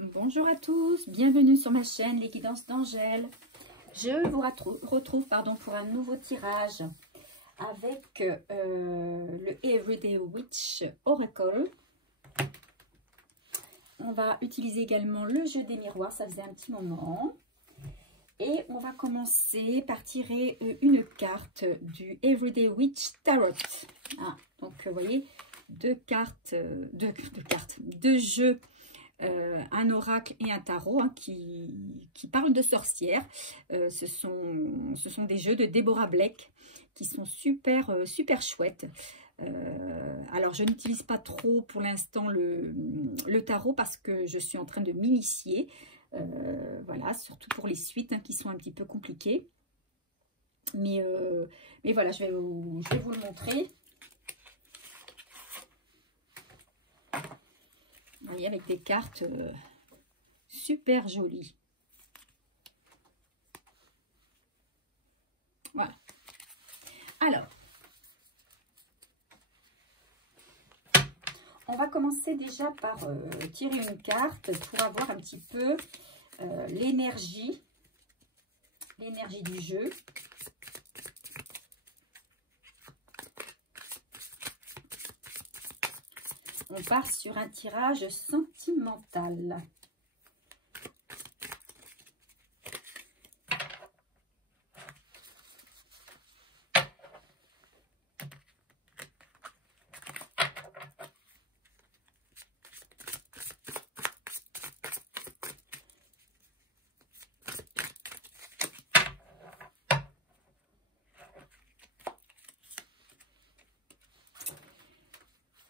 Bonjour à tous, bienvenue sur ma chaîne Les Guidances d'Angèle. Je vous retrouve pour un nouveau tirage avec le Everyday Witch Oracle. On va utiliser également le jeu des miroirs, ça faisait un petit moment. Et on va commencer par tirer une carte du Everyday Witch Tarot. Ah, donc vous voyez, deux jeux. Un oracle et un tarot qui parlent de sorcières. Ce sont des jeux de Deborah Blake qui sont super chouettes. Alors je n'utilise pas trop pour l'instant le tarot parce que je suis en train de m'initier. Voilà, surtout pour les suites qui sont un petit peu compliquées. Mais voilà, je vais vous le montrer. Vous voyez, avec des cartes super jolies. Voilà. Alors, on va commencer déjà par tirer une carte pour avoir un petit peu l'énergie du jeu. On part sur un tirage sentimental.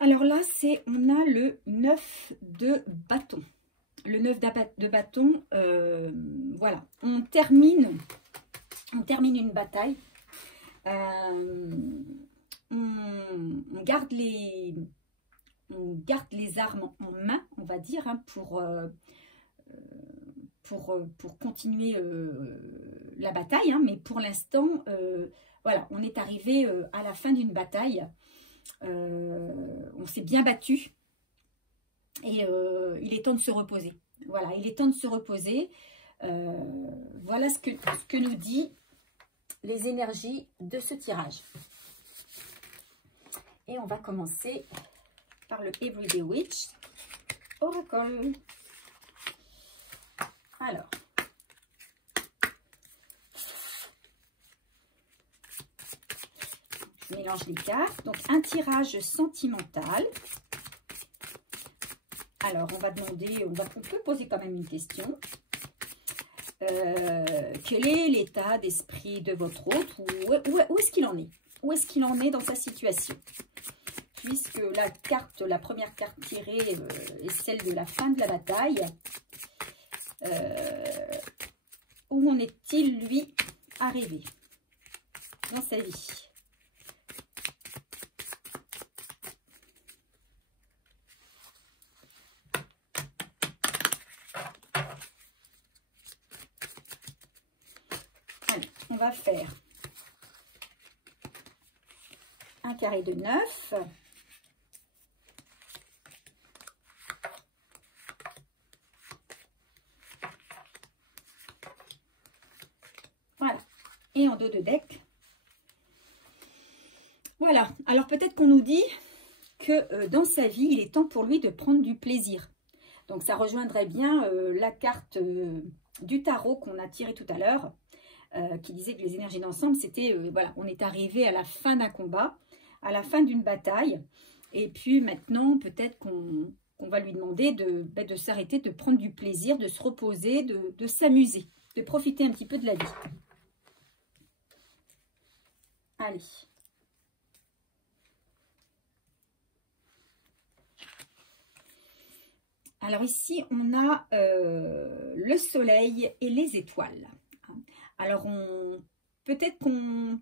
Alors là, on a le 9 de bâton. Le 9 de bâton, voilà. On termine une bataille. On garde les armes en main, on va dire, pour continuer la bataille. Mais pour l'instant, voilà, on est arrivé à la fin d'une bataille. On s'est bien battu et il est temps de se reposer. Voilà, il est temps de se reposer. Voilà ce que nous dit les énergies de ce tirage. Et on va commencer par le Everyday Witch Oracle. Alors, je mélange les cartes. Donc, un tirage sentimental. Alors, on va demander, on peut poser quand même une question. Quel est l'état d'esprit de votre hôte? Où est-ce qu'il en est? Où est-ce qu'il en est dans sa situation? Puisque la première carte tirée est celle de la fin de la bataille. Où en est-il, lui, arrivé dans sa vie? On va faire un carré de 9. Voilà. Et en dos de deck. Voilà. Alors peut-être qu'on nous dit que dans sa vie, il est temps pour lui de prendre du plaisir. Donc ça rejoindrait bien la carte du tarot qu'on a tiré tout à l'heure. Qui disait que les énergies d'ensemble, c'était, voilà, on est arrivé à la fin d'un combat, à la fin d'une bataille, et puis maintenant, peut-être qu'on va lui demander de s'arrêter, de prendre du plaisir, de se reposer, de s'amuser, de profiter un petit peu de la vie. Allez. Alors ici, on a le soleil et les étoiles. Alors, peut-être qu'on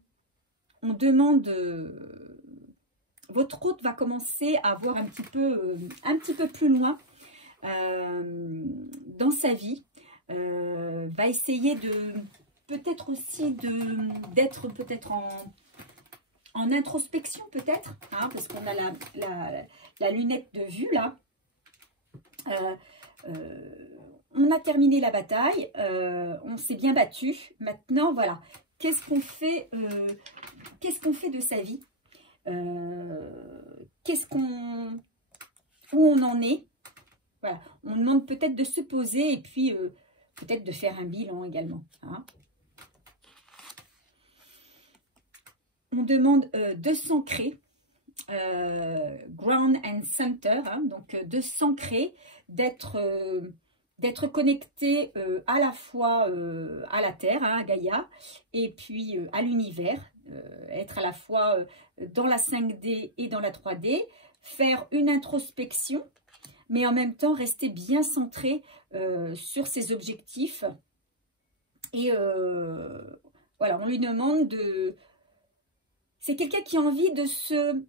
demande, votre hôte va commencer à voir un petit peu plus loin dans sa vie, va essayer de peut-être aussi d'être peut-être en introspection peut-être, parce qu'on a la lunette de vue là. on a terminé la bataille, on s'est bien battu. Maintenant, voilà, qu'est-ce qu'on fait de sa vie? Où on en est? Voilà, on demande peut-être de se poser et puis peut-être de faire un bilan également. Hein. On demande de s'ancrer, ground and center, hein, donc de s'ancrer, d'être connecté à la fois à la Terre, hein, à Gaïa, et puis à l'univers, être à la fois dans la 5D et dans la 3D, faire une introspection, mais en même temps rester bien centré sur ses objectifs. Et voilà, on lui demande de... C'est quelqu'un qui a envie de se...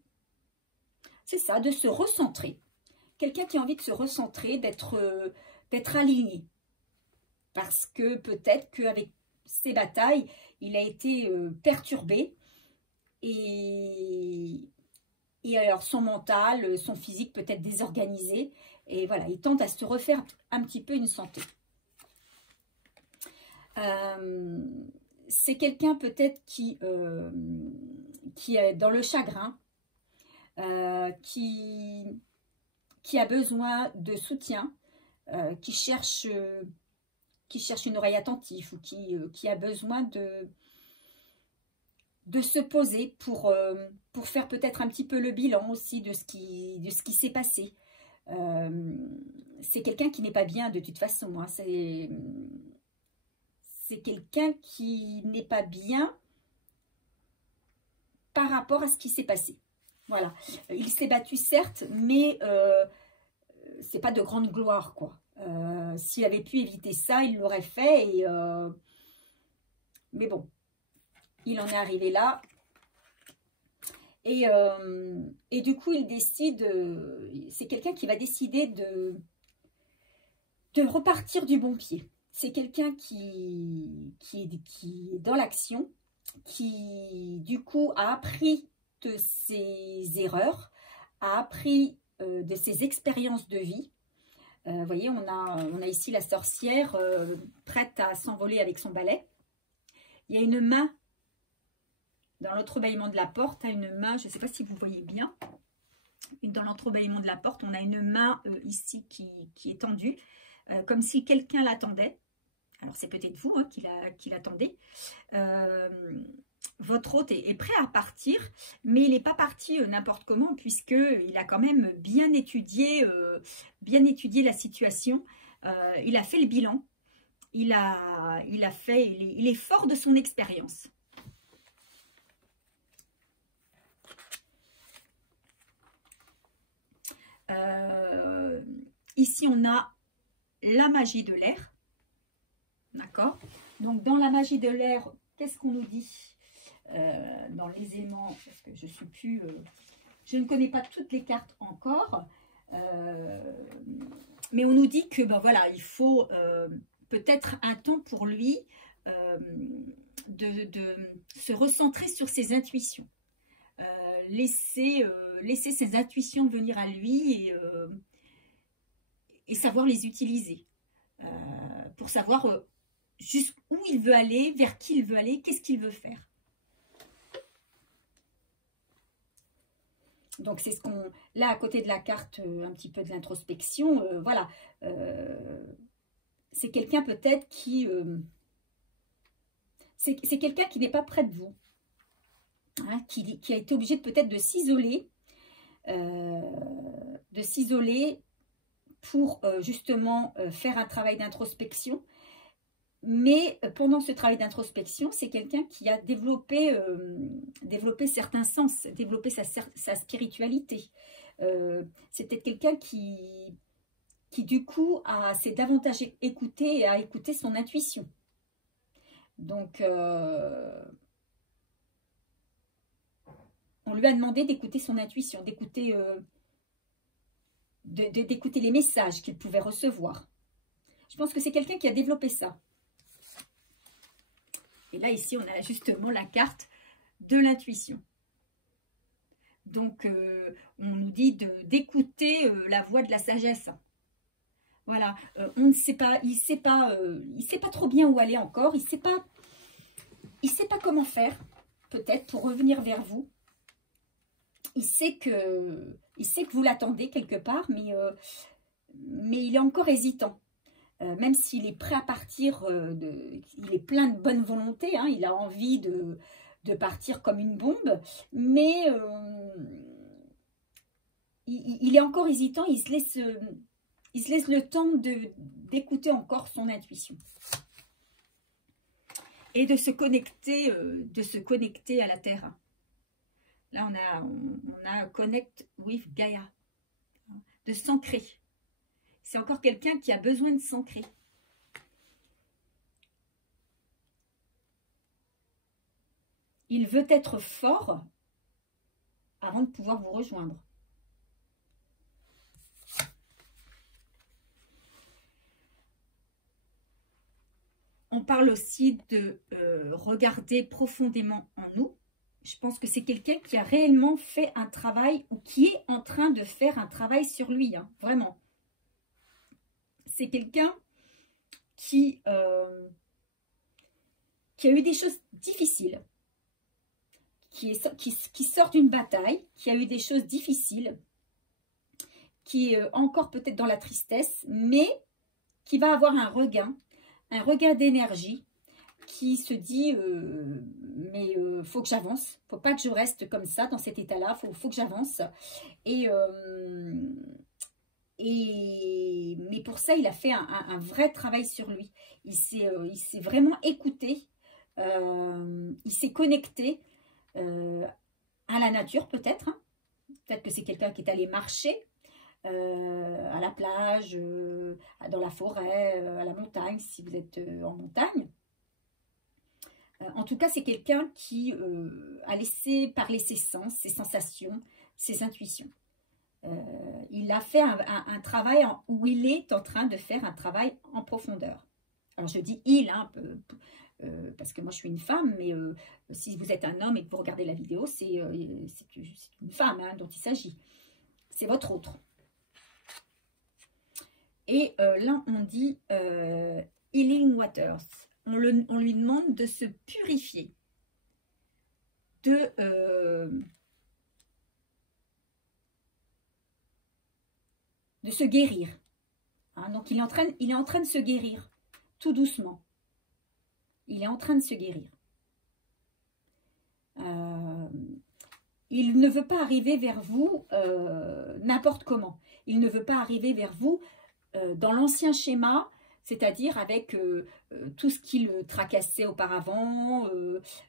C'est ça, de se recentrer. Quelqu'un qui a envie de se recentrer, d'être aligné. Parce que peut-être qu'avec ces batailles, il a été perturbé. Et alors son mental, son physique peut être désorganisé. Et voilà, il tente à se refaire un petit peu une santé. C'est quelqu'un peut-être qui est dans le chagrin, qui a besoin de soutien, qui cherche une oreille attentive ou qui a besoin de se poser pour faire peut-être un petit peu le bilan aussi de ce qui s'est passé. C'est quelqu'un qui n'est pas bien de toute façon. Hein. C'est quelqu'un qui n'est pas bien par rapport à ce qui s'est passé. Voilà. Il s'est battu certes, mais c'est pas de grande gloire, quoi. S'il avait pu éviter ça, il l'aurait fait. Mais bon, il en est arrivé là. Et du coup, il décide, c'est quelqu'un qui va décider de repartir du bon pied. C'est quelqu'un qui est dans l'action, qui du coup a appris de ses erreurs, a appris de ses expériences de vie. Vous voyez, on a ici la sorcière prête à s'envoler avec son balai. Il y a une main dans l'entrebâillement de la porte, une main, je ne sais pas si vous voyez bien, dans l'entrebâillement de la porte, on a une main ici qui est tendue, comme si quelqu'un l'attendait. Alors c'est peut-être vous hein, qui l'attendez. Votre hôte est prêt à partir, mais il n'est pas parti n'importe comment, puisqu'il a quand même bien étudié la situation. Il a fait le bilan, il est fort de son expérience. Ici, on a la magie de l'air. D'accord? Donc, dans la magie de l'air, qu'est-ce qu'on nous dit dans les aimants? Parce que je ne connais pas toutes les cartes encore. Mais on nous dit que, ben voilà, il faut peut-être un temps pour lui de se recentrer sur ses intuitions. Laisser ses intuitions venir à lui et savoir les utiliser. Pour savoir jusqu'où il veut aller, vers qui il veut aller, qu'est-ce qu'il veut faire. Donc c'est ce qu'on... Là, à côté de la carte, un petit peu de l'introspection, voilà. C'est quelqu'un peut-être qui... c'est quelqu'un qui n'est pas près de vous. Hein, qui a été obligé peut-être de s'isoler. Pour justement faire un travail d'introspection. Mais pendant ce travail d'introspection, c'est quelqu'un qui a développé certains sens, développé sa spiritualité. C'est peut-être quelqu'un qui du coup s'est davantage écouté et a écouté son intuition. Donc, on lui a demandé d'écouter son intuition, d'écouter les messages qu'il pouvait recevoir. Je pense que c'est quelqu'un qui a développé ça. Et là, ici, on a justement la carte de l'intuition. Donc, on nous dit d'écouter la voix de la sagesse. Voilà, on ne sait pas, il sait pas trop bien où aller encore. Il sait pas comment faire, peut-être, pour revenir vers vous. Il sait que vous l'attendez quelque part, mais il est encore hésitant. Même s'il est prêt à partir, il est plein de bonne volonté, hein, il a envie de partir comme une bombe, mais il est encore hésitant, il se laisse le temps d'écouter encore son intuition. Et de se connecter à la Terre. Là, on a Connect with Gaia, de s'ancrer. C'est encore quelqu'un qui a besoin de s'ancrer. Il veut être fort avant de pouvoir vous rejoindre. On parle aussi de regarder profondément en nous. Je pense que c'est quelqu'un qui a réellement fait un travail ou qui est en train de faire un travail sur lui, hein, vraiment. C'est quelqu'un qui a eu des choses difficiles, qui sort d'une bataille, qui a eu des choses difficiles, qui est encore peut-être dans la tristesse, mais qui va avoir un regain d'énergie, qui se dit mais faut que j'avance, faut pas que je reste comme ça dans cet état-là, faut que j'avance. Mais pour ça, il a fait un vrai travail sur lui. Il s'est vraiment écouté, il s'est connecté à la nature peut-être. Hein. Peut-être que c'est quelqu'un qui est allé marcher à la plage, dans la forêt, à la montagne, si vous êtes en montagne. En tout cas, c'est quelqu'un qui a laissé parler ses sens, ses sensations, ses intuitions. Il a fait un travail où il est en train de faire un travail en profondeur. Alors, je dis « il hein, », parce que moi, je suis une femme, mais si vous êtes un homme et que vous regardez la vidéo, c'est une femme hein, dont il s'agit. C'est votre autre. Et là, on dit Healing Waters. On lui demande de se purifier, de se guérir. Hein, donc, il est en train de se guérir, tout doucement. Il est en train de se guérir. Il ne veut pas arriver vers vous n'importe comment. Il ne veut pas arriver vers vous dans l'ancien schéma, c'est-à-dire avec tout ce qui le tracassait auparavant.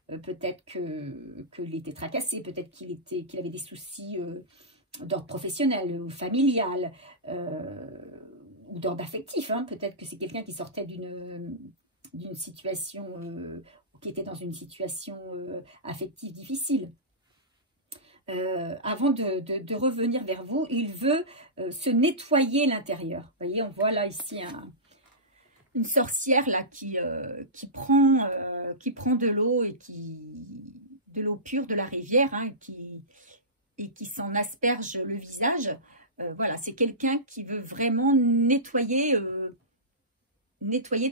Peut-être qu'il était tracassé, peut-être qu'il avait des soucis d'ordre professionnel ou familial, ou d'ordre affectif. Hein. Peut-être que c'est quelqu'un qui sortait d'une situation, qui était dans une situation affective difficile. Avant de revenir vers vous, il veut se nettoyer l'intérieur. Vous voyez, on voit là ici une sorcière là qui prend de l'eau et de l'eau pure de la rivière hein, et qui s'en asperge le visage. Voilà, c'est quelqu'un qui veut vraiment nettoyer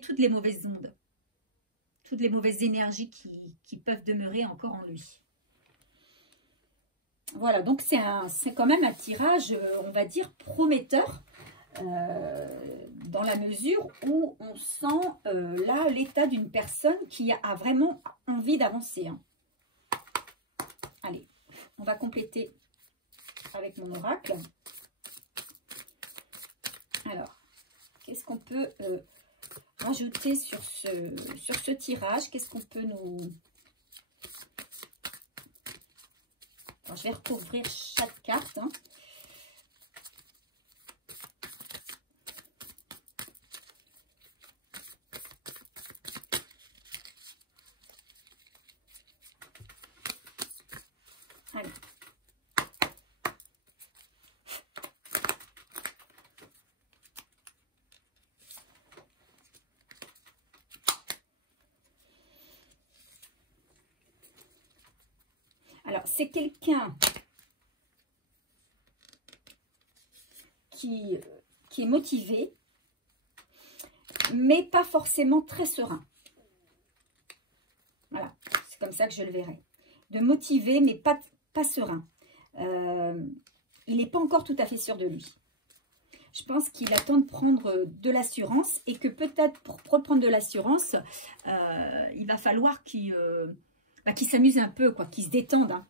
toutes les mauvaises ondes, toutes les mauvaises énergies qui peuvent demeurer encore en lui. Voilà, donc c'est quand même un tirage, on va dire, prometteur, dans la mesure où on sent là l'état d'une personne qui a vraiment envie d'avancer. Hein. Allez, on va compléter avec mon oracle. Alors, qu'est-ce qu'on peut rajouter sur ce tirage? Qu'est-ce qu'on peut nous... Alors, je vais recouvrir chaque carte. Hein. Allez. Alors, c'est quelqu'un qui est motivé, mais pas forcément très serein. Voilà, c'est comme ça que je le verrai. De motiver, mais pas serein. Il n'est pas encore tout à fait sûr de lui. Je pense qu'il attend de prendre de l'assurance et que peut-être pour prendre de l'assurance, il va falloir qu'il s'amuse un peu, quoi, qu'il se détende. Hein.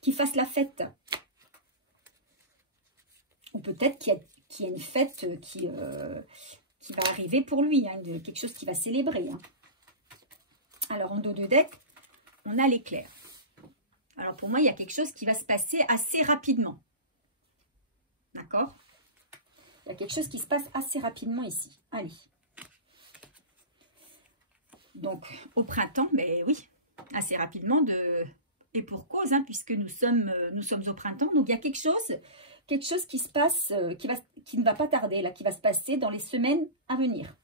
Qu'il fasse la fête. Ou peut-être qu'il y a une fête qui va arriver pour lui, hein, quelque chose qui va célébrer. Hein. Alors, en dos de deck, on a l'éclair. Alors, pour moi, il y a quelque chose qui va se passer assez rapidement. D'accord? Il y a quelque chose qui se passe assez rapidement ici. Allez. Donc, au printemps, mais oui, assez rapidement et pour cause, hein, puisque nous sommes au printemps. Donc, il y a quelque chose qui se passe, qui ne va pas tarder, là, qui va se passer dans les semaines à venir.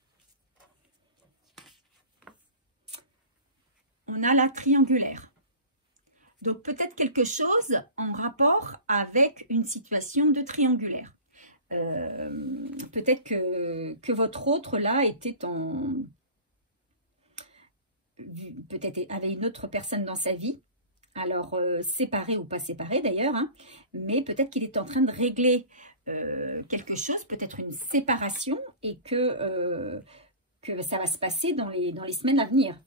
On a la triangulaire. Donc, peut-être quelque chose en rapport avec une situation de triangulaire. Peut-être que votre autre, là, peut-être avait une autre personne dans sa vie. Alors, séparé ou pas séparé d'ailleurs, hein, mais peut-être qu'il est en train de régler quelque chose, peut-être une séparation, et que ça va se passer dans les semaines à venir.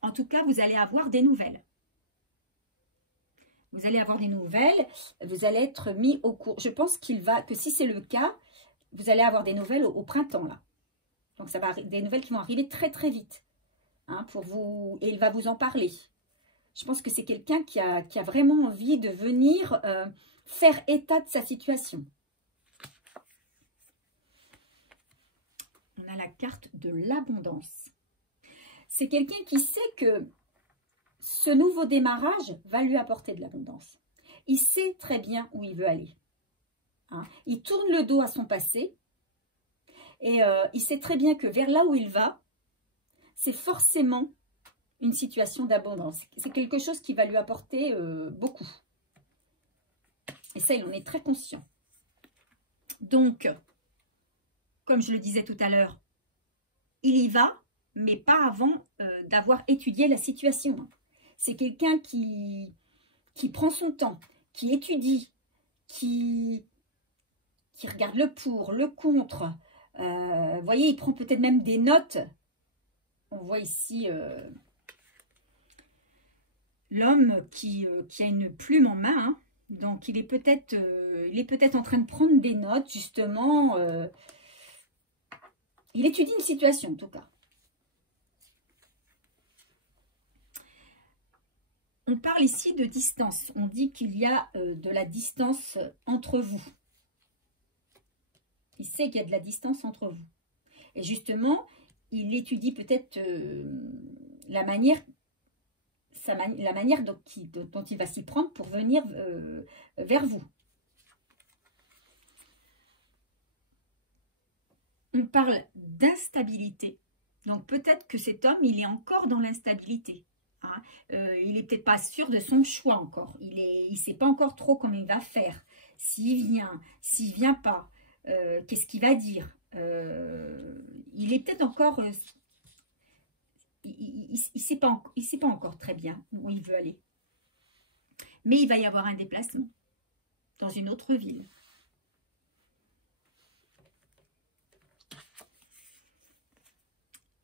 En tout cas, vous allez avoir des nouvelles. Vous allez avoir des nouvelles, vous allez être mis au courant. Je pense que si c'est le cas, vous allez avoir des nouvelles au printemps, là. Donc, ça va des nouvelles qui vont arriver très, très vite. Hein, pour vous, et il va vous en parler. Je pense que c'est quelqu'un qui a vraiment envie de venir faire état de sa situation. On a la carte de l'abondance. C'est quelqu'un qui sait que ce nouveau démarrage va lui apporter de l'abondance. Il sait très bien où il veut aller. Hein, il tourne le dos à son passé et il sait très bien que vers là où il va, c'est forcément une situation d'abondance. C'est quelque chose qui va lui apporter beaucoup. Et ça, il en est très conscient. Donc, comme je le disais tout à l'heure, il y va, mais pas avant d'avoir étudié la situation. C'est quelqu'un qui prend son temps, qui étudie, qui regarde le pour, le contre. Vous voyez, il prend peut-être même des notes. On voit ici l'homme qui a une plume en main. Hein. Donc, il est peut-être en train de prendre des notes, justement. Il étudie une situation, en tout cas. On parle ici de distance. On dit qu'il y a de la distance entre vous. Il sait qu'il y a de la distance entre vous. Et justement, il étudie peut-être la manière dont il va s'y prendre pour venir vers vous. On parle d'instabilité. Donc peut-être que cet homme, il est encore dans l'instabilité. Hein. Il n'est peut-être pas sûr de son choix encore. Il ne sait pas encore trop comment il va faire. S'il vient pas, qu'est-ce qu'il va dire. Il est peut-être encore... il ne sait pas encore très bien où il veut aller. Mais il va y avoir un déplacement dans une autre ville.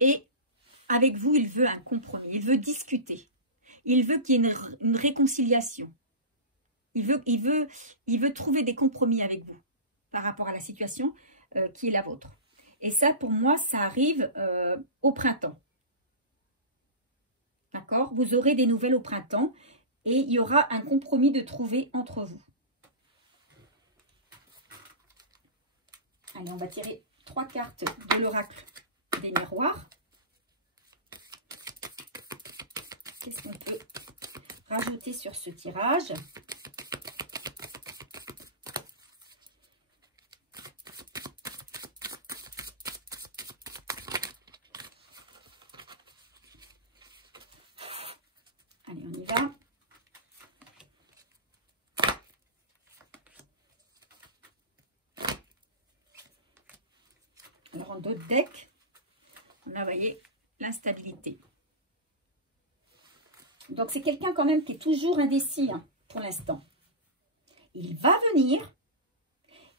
Et avec vous, il veut un compromis, il veut discuter. Il veut qu'il y ait une réconciliation. Il veut trouver des compromis avec vous par rapport à la situation qui est la vôtre. Et ça, pour moi, ça arrive au printemps. D'accord? Vous aurez des nouvelles au printemps et il y aura un compromis de trouver entre vous. Allez, on va tirer 3 cartes de l'oracle des miroirs. Qu'est-ce qu'on peut rajouter sur ce tirage? Allez, on y va. prendre d'autres decks. On a, vous voyez, l'instabilité. Donc, c'est quelqu'un quand même qui est toujours indécis hein, pour l'instant. Il va venir,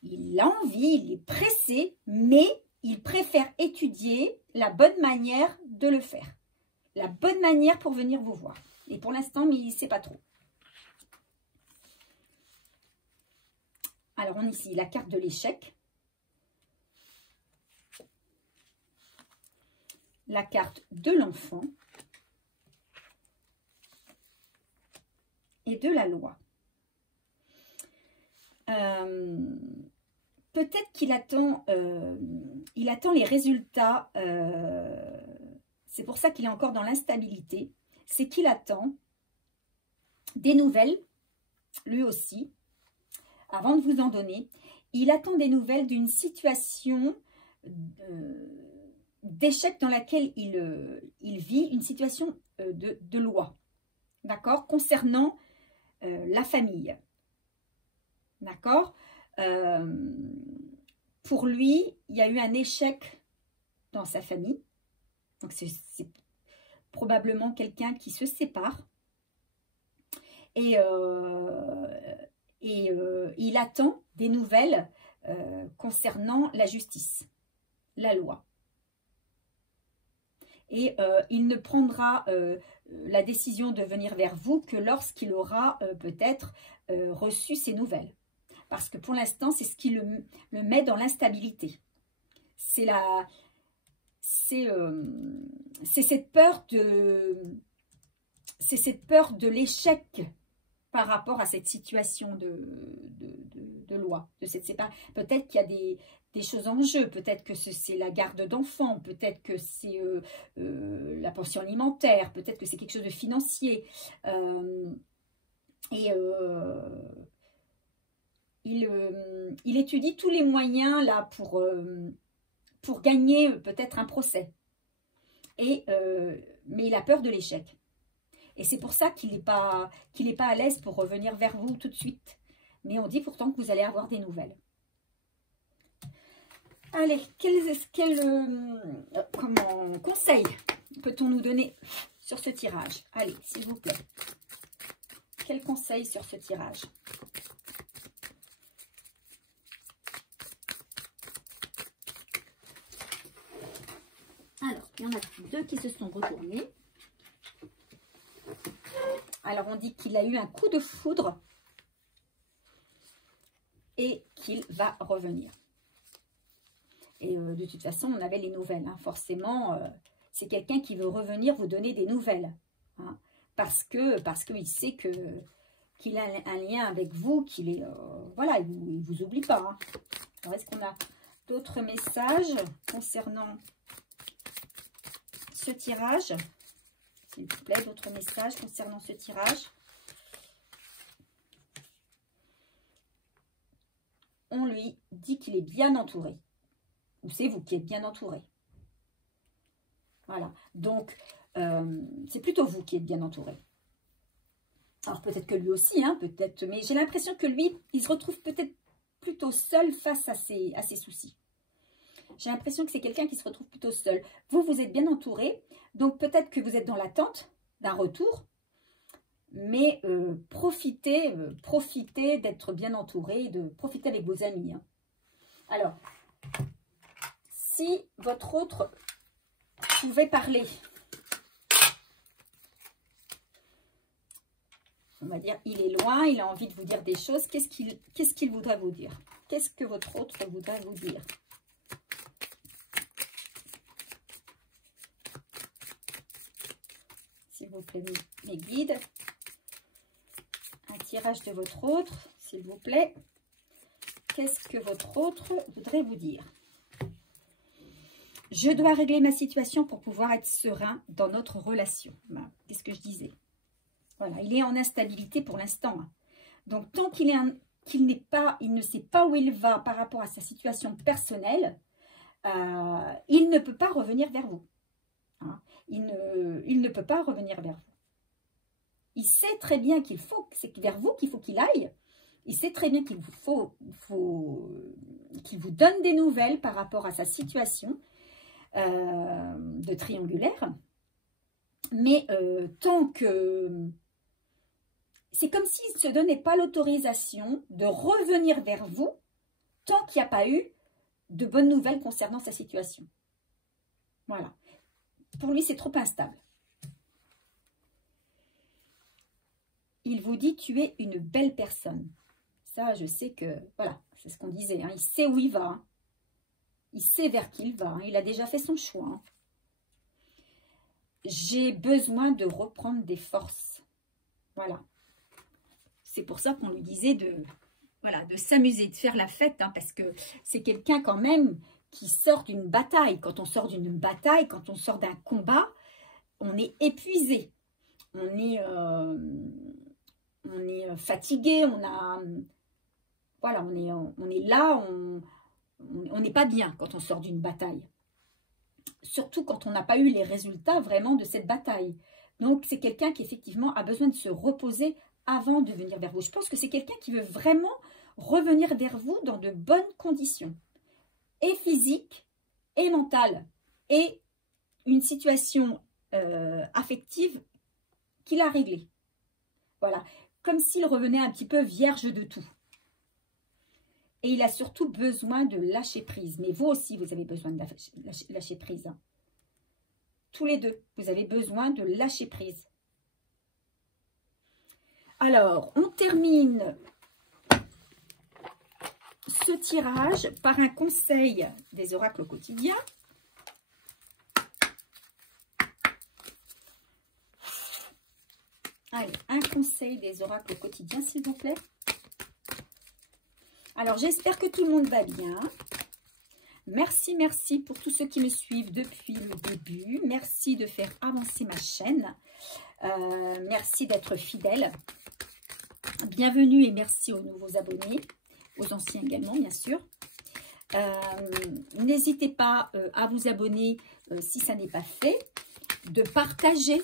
il a envie, il est pressé, mais il préfère étudier la bonne manière de le faire. La bonne manière pour venir vous voir. Et pour l'instant, mais il ne sait pas trop. Alors, on a ici la carte de l'échec. La carte de l'enfant. Et de la loi. Peut-être qu'il attend, il attend les résultats. C'est pour ça qu'il est encore dans l'instabilité. C'est qu'il attend des nouvelles, lui aussi, avant de vous en donner. Il attend des nouvelles d'une situation d'échec dans laquelle il vit, une situation de loi, d'accord, concernant la famille, d'accord. Pour lui, il y a eu un échec dans sa famille. Donc, c'est probablement quelqu'un qui se sépare. Et il attend des nouvelles concernant la justice, la loi. Et il ne prendra la décision de venir vers vous que lorsqu'il aura peut-être reçu ces nouvelles. Parce que pour l'instant, c'est ce qui le met dans l'instabilité. C'est cette peur de l'échec par rapport à cette situation de loi, de cette séparation. Peut-être qu'il y a des choses en jeu, peut-être que c'est la garde d'enfants, peut-être que c'est la pension alimentaire, peut-être que c'est quelque chose de financier. Il étudie tous les moyens là pour gagner peut-être un procès. Mais il a peur de l'échec. Et c'est pour ça qu'il n'est pas à l'aise pour revenir vers vous tout de suite. Mais on dit pourtant que vous allez avoir des nouvelles. Allez, quel conseil peut-on nous donner sur ce tirage? Allez, s'il vous plaît. Quel conseil sur ce tirage? Alors, il y en a deux qui se sont retournés. Alors, on dit qu'il a eu un coup de foudre et qu'il va revenir. Et de toute façon, on avait les nouvelles. Hein. Forcément, c'est quelqu'un qui veut revenir vous donner des nouvelles. Hein. Parce qu'il sait qu'il a un lien avec vous, qu'il est... voilà, il ne vous oublie pas. Hein. Alors, est-ce qu'on a d'autres messages concernant ce tirage? S'il vous plaît, d'autres messages concernant ce tirage. On lui dit qu'il est bien entouré. Ou c'est vous qui êtes bien entouré. Voilà. Donc, c'est plutôt vous qui êtes bien entouré. Alors, peut-être que lui aussi, hein, peut-être. Mais j'ai l'impression que lui, il se retrouve peut-être plutôt seul face à ses soucis. J'ai l'impression que c'est quelqu'un qui se retrouve plutôt seul. Vous, vous êtes bien entouré. Donc, peut-être que vous êtes dans l'attente d'un retour. Mais profitez d'être bien entouré, de profiter avec vos amis. Hein. Alors, si votre autre pouvait parler, on va dire, il est loin, il a envie de vous dire des choses. Qu'est-ce qu'il voudrait vous dire? Qu'est-ce que votre autre voudrait vous dire? S'il vous plaît, mes guides. Un tirage de votre autre, s'il vous plaît. Qu'est-ce que votre autre voudrait vous dire? Je dois régler ma situation pour pouvoir être serein dans notre relation. Ben, qu'est-ce que je disais? Voilà, il est en instabilité pour l'instant. Hein. Donc, tant qu'il ne sait pas où il va par rapport à sa situation personnelle, il ne peut pas revenir vers vous. Hein. Il ne peut pas revenir vers vous. Il sait très bien qu'il faut, c'est vers vous qu'il faut qu'il aille. Il sait très bien qu'il qu'il vous donne des nouvelles par rapport à sa situation de triangulaire. Mais tant que... C'est comme s'il ne se donnait pas l'autorisation de revenir vers vous tant qu'il n'y a pas eu de bonnes nouvelles concernant sa situation. Voilà. Pour lui, c'est trop instable. Il vous dit, tu es une belle personne. Ça, je sais que, voilà, c'est ce qu'on disait. Hein, il sait où il va. Hein. Il sait vers qui il va. Hein, il a déjà fait son choix. Hein. J'ai besoin de reprendre des forces. Voilà. C'est pour ça qu'on lui disait de, voilà, de s'amuser, de faire la fête. Hein, parce que c'est quelqu'un quand même qui sort d'une bataille. Quand on sort d'une bataille, quand on sort d'un combat, on est épuisé. On est fatigué, voilà, on est là, on n'est pas bien quand on sort d'une bataille. Surtout quand on n'a pas eu les résultats vraiment de cette bataille. Donc, c'est quelqu'un qui effectivement a besoin de se reposer avant de venir vers vous. Je pense que c'est quelqu'un qui veut vraiment revenir vers vous dans de bonnes conditions. Et physiques, et mentales, et une situation affective qu'il a réglée. Voilà. Comme s'il revenait un petit peu vierge de tout. Et il a surtout besoin de lâcher prise. Mais vous aussi, vous avez besoin de lâcher prise. Hein. Tous les deux, vous avez besoin de lâcher prise. Alors, on termine ce tirage par un conseil des oracles au quotidien. Allez, un conseil des oracles au quotidien, s'il vous plaît. Alors, j'espère que tout le monde va bien. Merci, merci pour tous ceux qui me suivent depuis le début. Merci de faire avancer ma chaîne. Merci d'être fidèles. Bienvenue et merci aux nouveaux abonnés, aux anciens également, bien sûr. N'hésitez pas à vous abonner si ça n'est pas fait, de partager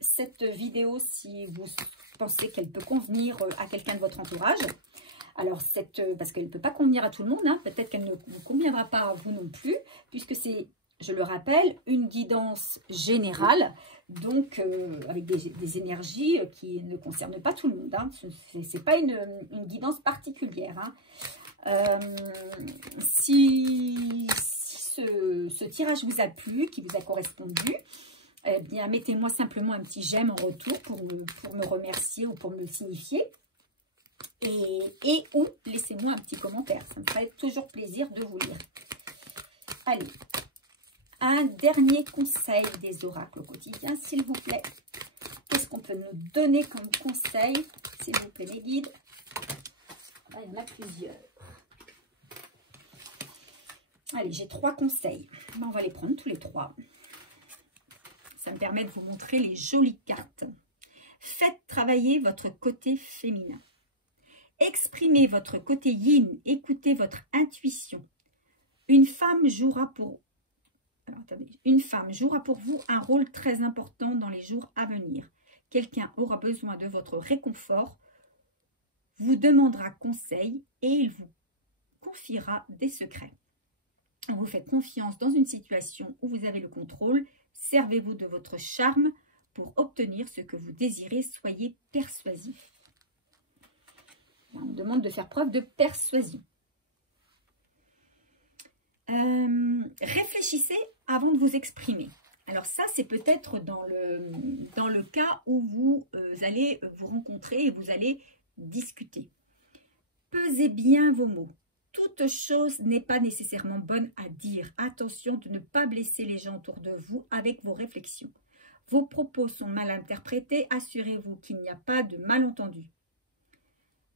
cette vidéo si vous pensez qu'elle peut convenir à quelqu'un de votre entourage. Alors, parce qu'elle ne peut pas convenir à tout le monde, hein, peut-être qu'elle ne vous conviendra pas à vous non plus, puisque c'est, je le rappelle, une guidance générale, donc avec des énergies qui ne concernent pas tout le monde. Hein. Ce n'est pas une guidance particulière. Hein. Si ce tirage vous a plu, qui vous a correspondu, eh bien, mettez-moi simplement un petit j'aime en retour pour me remercier ou pour me le signifier. Et ou laissez-moi un petit commentaire. Ça me ferait toujours plaisir de vous lire. Allez, un dernier conseil des oracles au quotidien, s'il vous plaît. Qu'est-ce qu'on peut nous donner comme conseil, s'il vous plaît, mes guides? Ah, il y en a plusieurs. Allez, j'ai 3 conseils. On va les prendre tous les 3. Ça me permet de vous montrer les jolies cartes. Faites travailler votre côté féminin. Exprimez votre côté yin. Écoutez votre intuition. Une femme jouera pour vous un rôle très important dans les jours à venir. Quelqu'un aura besoin de votre réconfort, vous demandera conseil et il vous confiera des secrets. On vous fait confiance dans une situation où vous avez le contrôle. Servez-vous de votre charme pour obtenir ce que vous désirez. Soyez persuasif. On demande de faire preuve de persuasion. Réfléchissez avant de vous exprimer. Alors ça, c'est peut-être dans le cas où vous allez vous rencontrer et vous allez discuter. Pesez bien vos mots. Toute chose n'est pas nécessairement bonne à dire. Attention de ne pas blesser les gens autour de vous avec vos réflexions. Vos propos sont mal interprétés. Assurez-vous qu'il n'y a pas de malentendu.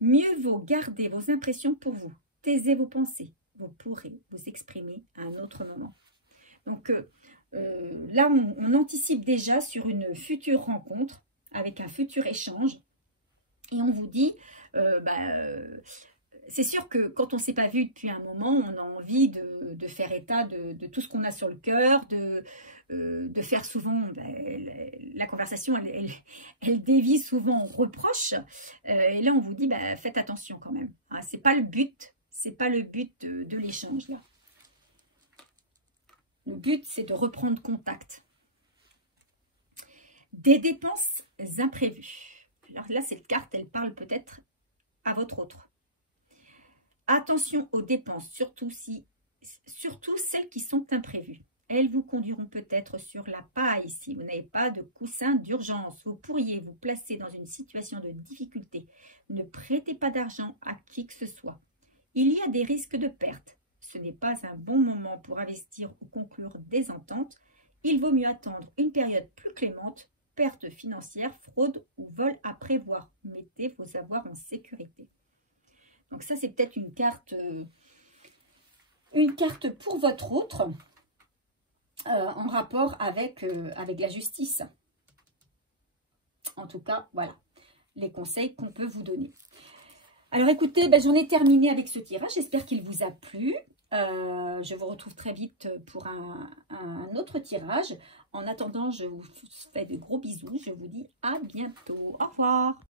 Mieux vaut garder vos impressions pour vous. Taisez vos pensées. Vous pourrez vous exprimer à un autre moment. Donc là, on anticipe déjà sur une future rencontre avec un futur échange. Et on vous dit, c'est sûr que quand on ne s'est pas vu depuis un moment, on a envie de faire état de tout ce qu'on a sur le cœur, de faire souvent, la conversation, elle dévie souvent en reproche. Et là, on vous dit, faites attention quand même. Hein, ce n'est pas le but. C'est pas le but de l'échange là. Le but, c'est de reprendre contact. Des dépenses imprévues. Alors là, cette carte, elle parle peut-être à votre autre. Attention aux dépenses, surtout celles qui sont imprévues. Elles vous conduiront peut-être sur la paille si vous n'avez pas de coussin d'urgence. Vous pourriez vous placer dans une situation de difficulté. Ne prêtez pas d'argent à qui que ce soit. Il y a des risques de perte. Ce n'est pas un bon moment pour investir ou conclure des ententes. Il vaut mieux attendre une période plus clémente. Perte financière, fraude ou vol à prévoir. Mettez vos avoirs en sécurité. Donc ça, c'est peut-être une carte pour votre autre en rapport avec la justice. En tout cas, voilà les conseils qu'on peut vous donner. Alors écoutez, j'en ai terminé avec ce tirage. J'espère qu'il vous a plu. Je vous retrouve très vite pour un autre tirage. En attendant, je vous fais de gros bisous. Je vous dis à bientôt. Au revoir.